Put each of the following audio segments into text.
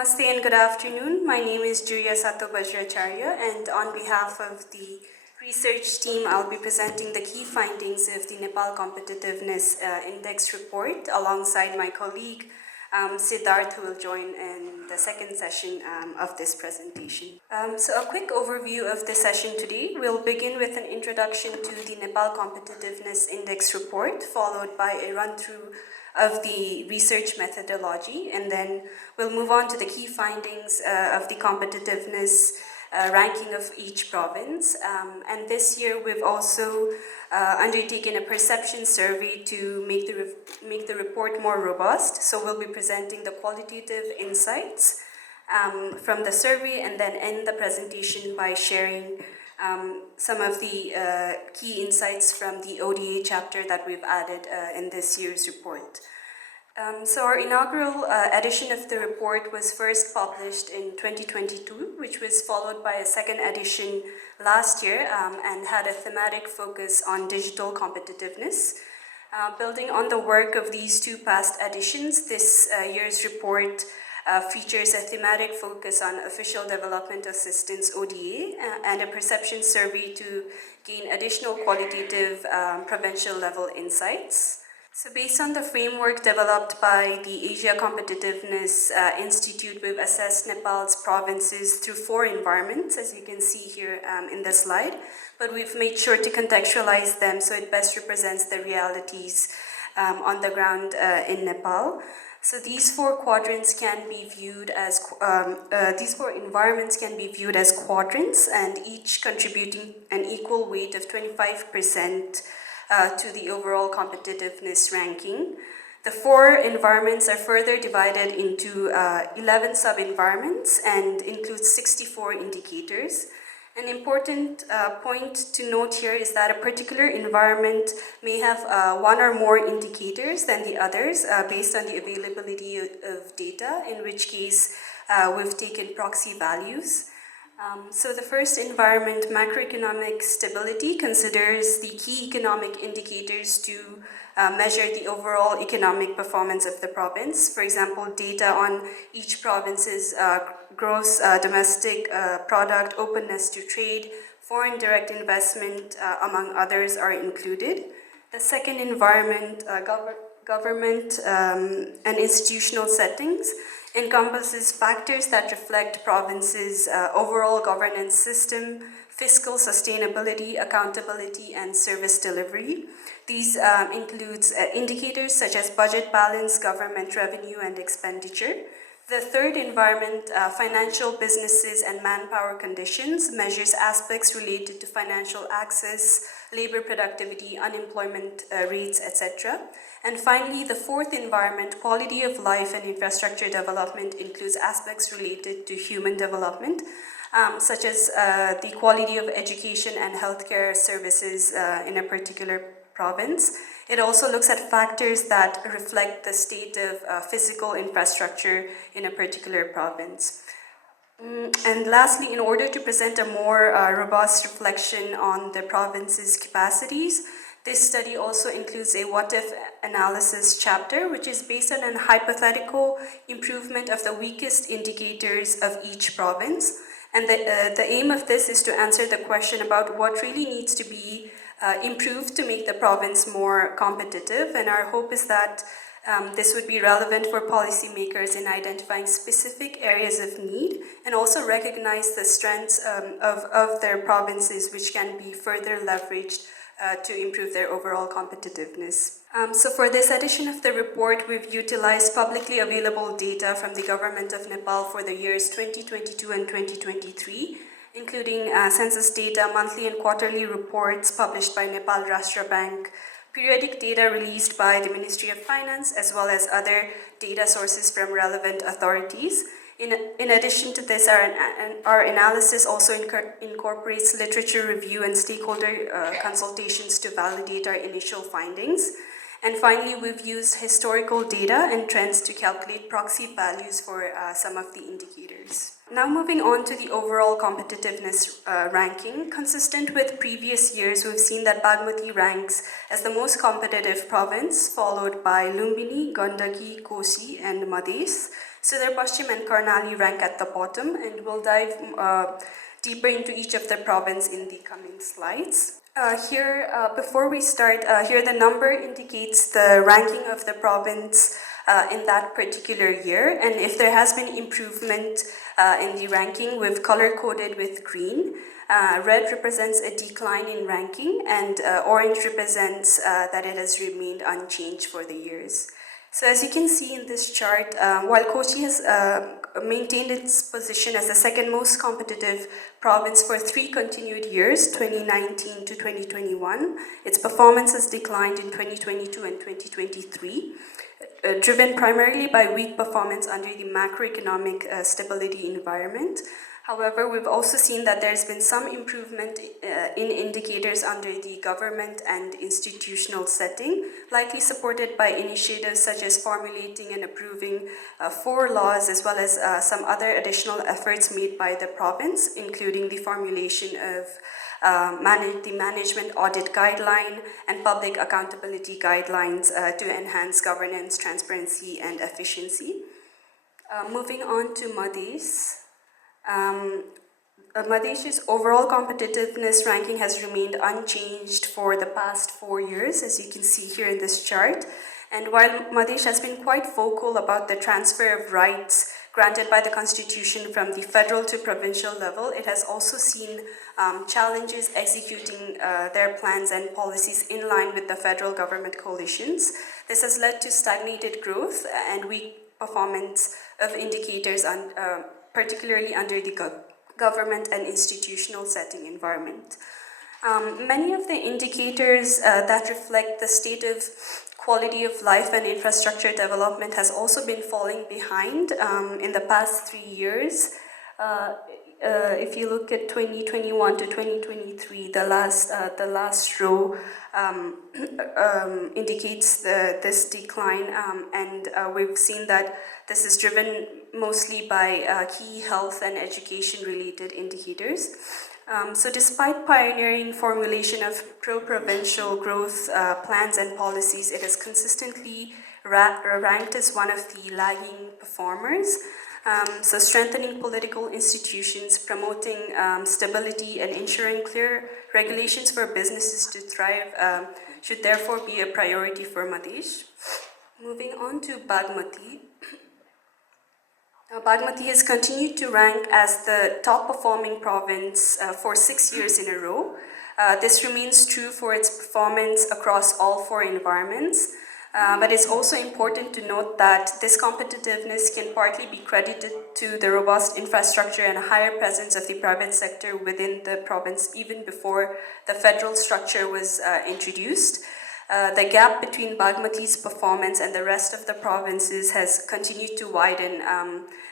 Namaste and good afternoon. My name is Juria Sato Bajracharya, and on behalf of the research team, I'll be presenting the key findings of the Nepal Competitiveness Index report alongside my colleague Siddharth, who will join in the second session of this presentation. So a quick overview of the session today. We'll begin with an introduction to the Nepal Competitiveness Index report, followed by a run-through of the research methodology, and then we'll move on to the key findings of the competitiveness ranking of each province. And this year we've also undertaken a perception survey to make the report more robust. So we'll be presenting the qualitative insights from the survey, and then end the presentation by sharing some of the key insights from the ODA chapter that we've added in this year's report. So our inaugural edition of the report was first published in 2022, which was followed by a second edition last year and had a thematic focus on digital competitiveness. Building on the work of these two past editions, this year's report features a thematic focus on official development assistance ODA and a perception survey to gain additional qualitative provincial level insights. So based on the framework developed by the Asia Competitiveness Institute, we've assessed Nepal's provinces through 4 environments, as you can see here in the slide, but we've made sure to contextualize them so it best represents the realities on the ground in Nepal. So these 4 quadrants can be viewed as, these 4 environments can be viewed as quadrants, and each contributing an equal weight of 25% to the overall competitiveness ranking. The 4 environments are further divided into 11 sub-environments and include 64 indicators. An important point to note here is that a particular environment may have 1 or more indicators than the others based on the availability of data, in which case we've taken proxy values. So the first environment, macroeconomic stability, considers the key economic indicators to measure the overall economic performance of the province. For example, data on each province's gross domestic product, openness to trade, foreign direct investment, among others, are included. The second environment, government and institutional settings, encompasses factors that reflect province's overall governance system, fiscal sustainability, accountability, and service delivery. These includes indicators such as budget balance, government revenue, and expenditure. The third environment, financial businesses and manpower conditions, measures aspects related to financial access, labor productivity, unemployment rates, etc. And finally, the fourth environment, quality of life and infrastructure development, includes aspects related to human development, such as the quality of education and healthcare services in a particular province. It also looks at factors that reflect the state of physical infrastructure in a particular province. And lastly, in order to present a more robust reflection on the province's capacities, this study also includes a what-if analysis chapter, which is based on a hypothetical improvement of the weakest indicators of each province. And the aim of this is to answer the question about what really needs to be improved to make the province more competitive. And our hope is that this would be relevant for policymakers in identifying specific areas of need and also recognize the strengths of their provinces, which can be further leveraged to improve their overall competitiveness. So for this edition of the report, we've utilized publicly available data from the Government of Nepal for the years 2022 and 2023, including census data, monthly and quarterly reports published by Nepal Rashtra Bank, periodic data released by the Ministry of Finance, as well as other data sources from relevant authorities. In addition to this, our analysis also incorporates literature review and stakeholder consultations to validate our initial findings. And finally, we've used historical data and trends to calculate proxy values for some of the indicators. Now moving on to the overall competitiveness ranking. Consistent with previous years, we've seen that Bagmati ranks as the most competitive province, followed by Lumbini, Gandaki, Kosi, and Madhes. Sudar Paschim and Karnali rank at the bottom, and we'll dive deeper into each of the province in the coming slides. Before we start, here the number indicates the ranking of the province in that particular year, and if there has been improvement in the ranking, we've color-coded with green. Red represents a decline in ranking, and orange represents that it has remained unchanged for the years. So as you can see in this chart, while Kochi has maintained its position as the second most competitive province for 3 continued years, 2019 to 2021, its performance has declined in 2022 and 2023, driven primarily by weak performance under the macroeconomic stability environment. However, we've also seen that there's been some improvement in indicators under the government and institutional setting, likely supported by initiatives such as formulating and approving 4 laws, as well as some other additional efforts made by the province, including the formulation of the management audit guideline and public accountability guidelines to enhance governance, transparency, and efficiency. Moving on to Madhesh. Madhesh's overall competitiveness ranking has remained unchanged for the past 4 years, as you can see here in this chart. And while Madhesh has been quite vocal about the transfer of rights granted by the Constitution from the federal to provincial level, it has also seen challenges executing their plans and policies in line with the federal government coalitions. This has led to stagnated growth and weak performance of indicators, particularly under the government and institutional setting environment. Many of the indicators that reflect the state of quality of life and infrastructure development has also been falling behind in the past 3 years. If you look at 2021 to 2023, the last row indicates this decline, and we've seen that this is driven mostly by key health and education related indicators. So despite pioneering formulation of pro-provincial growth plans and policies, it is consistently ranked as one of the lagging performers. So strengthening political institutions, promoting stability, and ensuring clear regulations for businesses to thrive should therefore be a priority for Madhesh. Moving on to Bagmati. Bagmati has continued to rank as the top performing province for 6 years in a row. This remains true for its performance across all 4 environments. But it's also important to note that this competitiveness can partly be credited to the robust infrastructure and a higher presence of the private sector within the province even before the federal structure was introduced. The gap between Bagmati's performance and the rest of the provinces has continued to widen,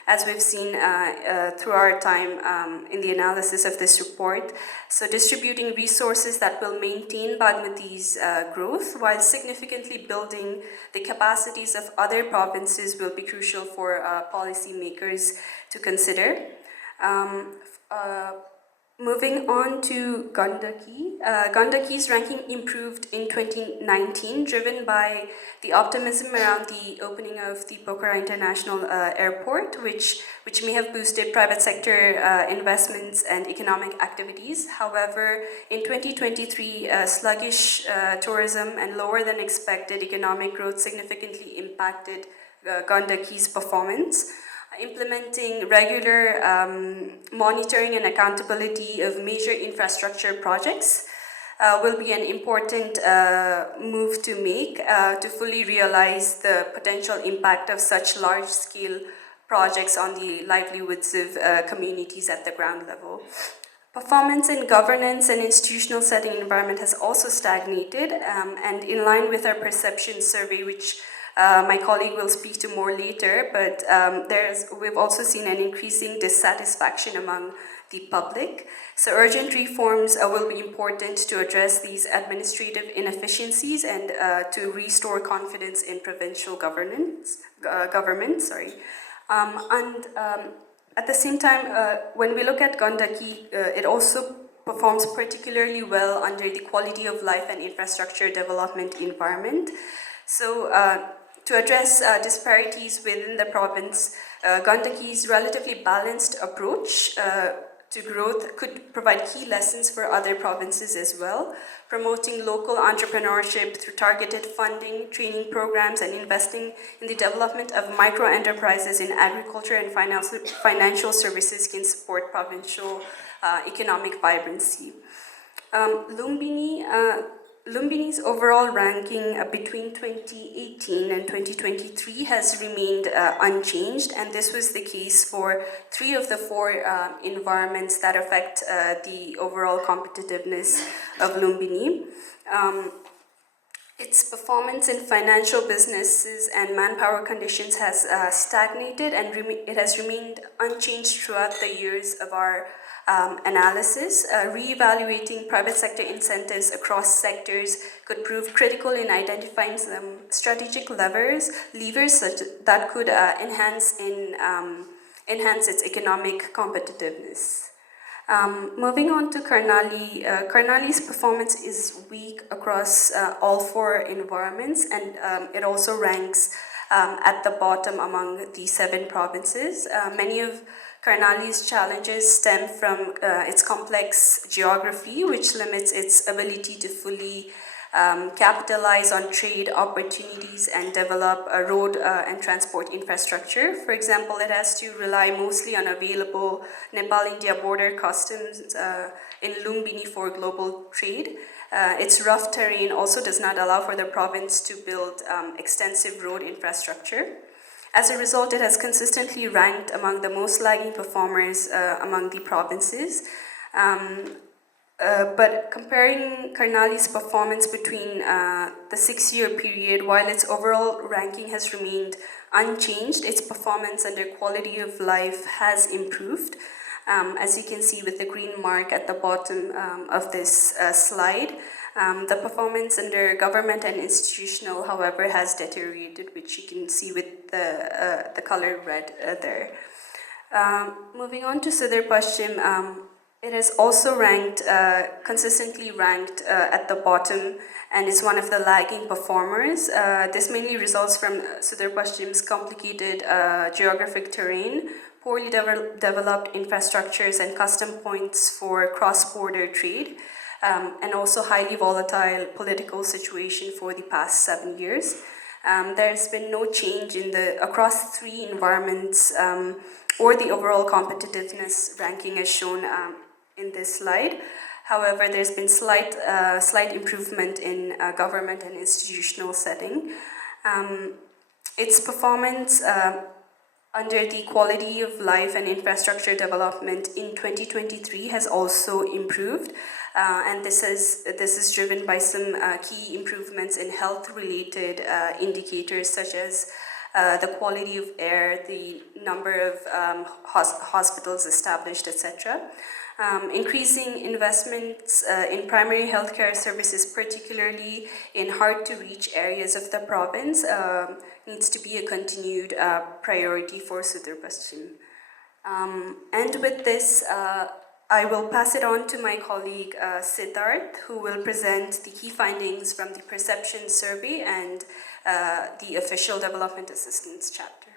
as we've seen through our time in the analysis of this report. So distributing resources that will maintain Bagmati's growth while significantly building the capacities of other provinces will be crucial for policymakers to consider. Moving on to Gandaki. Gandaki's ranking improved in 2019, driven by the optimism around the opening of the Pokhara International Airport, which may have boosted private sector investments and economic activities. However, in 2023, sluggish tourism and lower than expected economic growth significantly impacted Gandaki's performance. Implementing regular monitoring and accountability of major infrastructure projects will be an important move to make to fully realize the potential impact of such large-scale projects on the livelihoods of communities at the ground level. Performance in governance and institutional setting environment has also stagnated, and in line with our perception survey, which my colleague will speak to more later, but we've also seen an increasing dissatisfaction among the public. So urgent reforms will be important to address these administrative inefficiencies and to restore confidence in provincial government. At the same time, when we look at Gandaki, it also performs particularly well under the quality of life and infrastructure development environment. So to address disparities within the province, Gandaki's relatively balanced approach to growth could provide key lessons for other provinces as well, promoting local entrepreneurship through targeted funding, training programs, and investing in the development of micro-enterprises in agriculture and financial services can support provincial economic vibrancy. Lumbini's overall ranking between 2018 and 2023 has remained unchanged, and this was the case for 3 of the 4 environments that affect the overall competitiveness of Lumbini. Its performance in financial businesses and manpower conditions has stagnated, and it has remained unchanged throughout the years of our analysis. Re-evaluating private sector incentives across sectors could prove critical in identifying some strategic levers that could enhance its economic competitiveness. Moving on to Karnali, Karnali's performance is weak across all 4 environments, and it also ranks at the bottom among the 7 provinces. Many of Karnali's challenges stem from its complex geography, which limits its ability to fully capitalize on trade opportunities and develop a road and transport infrastructure. For example, it has to rely mostly on available Nepal-India border customs in Lumbini for global trade. Its rough terrain also does not allow for the province to build extensive road infrastructure. As a result, it has consistently ranked among the most lagging performers among the provinces. But comparing Karnali's performance between the 6-year period, while its overall ranking has remained unchanged, its performance under quality of life has improved. As you can see with the green mark at the bottom of this slide, the performance under government and institutional, however, has deteriorated, which you can see with the color red there. Moving on to Sudhir Paschim, it is also consistently ranked at the bottom, and is one of the lagging performers. This mainly results from Sudhir Paschim's complicated geographic terrain, poorly developed infrastructures and custom points for cross-border trade, and also highly volatile political situation for the past 7 years. There's been no change across 3 environments or the overall competitiveness ranking as shown in this slide. However, there's been slight improvement in government and institutional setting. Its performance under the quality of life and infrastructure development in 2023 has also improved, and this is driven by some key improvements in health-related indicators such as the quality of air, the number of hospitals established, etc. Increasing investments in primary healthcare services, particularly in hard-to-reach areas of the province, needs to be a continued priority for Sudhir Paschim. And with this, I will pass it on to my colleague Siddharth, who will present the key findings from the Perception Survey and the Official Development Assistance chapter.